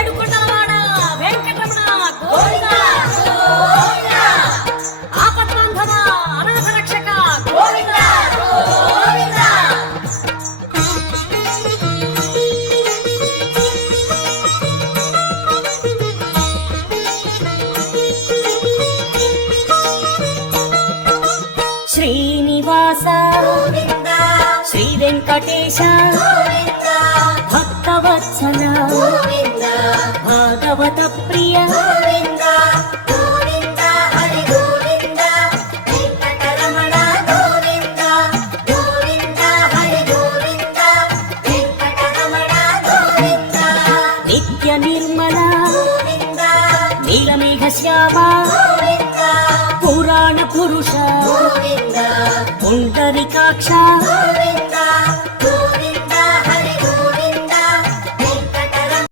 ఏడుకొండలవాడ వెంకటరమణ గోవింద ఆపద్బాంధవ అనాథ రక్షక గోవింద గోవింద. శ్రీనివాస గోవింద శ్రీ వెంకటేశ గోవింద భక్తవత్సల గోవింద భాగవత ప్రియ గోవింద గోవింద హరి గోవింద వెంకటరమణ గోవింద గోవింద హరి గోవింద వెంకటరమణ గోవింద నిత్య నిర్మల గోవింద నీలమేఘ శ్యామ గోవింద పురాణ పురుష గోవింద పుండరీకాక్ష గోవింద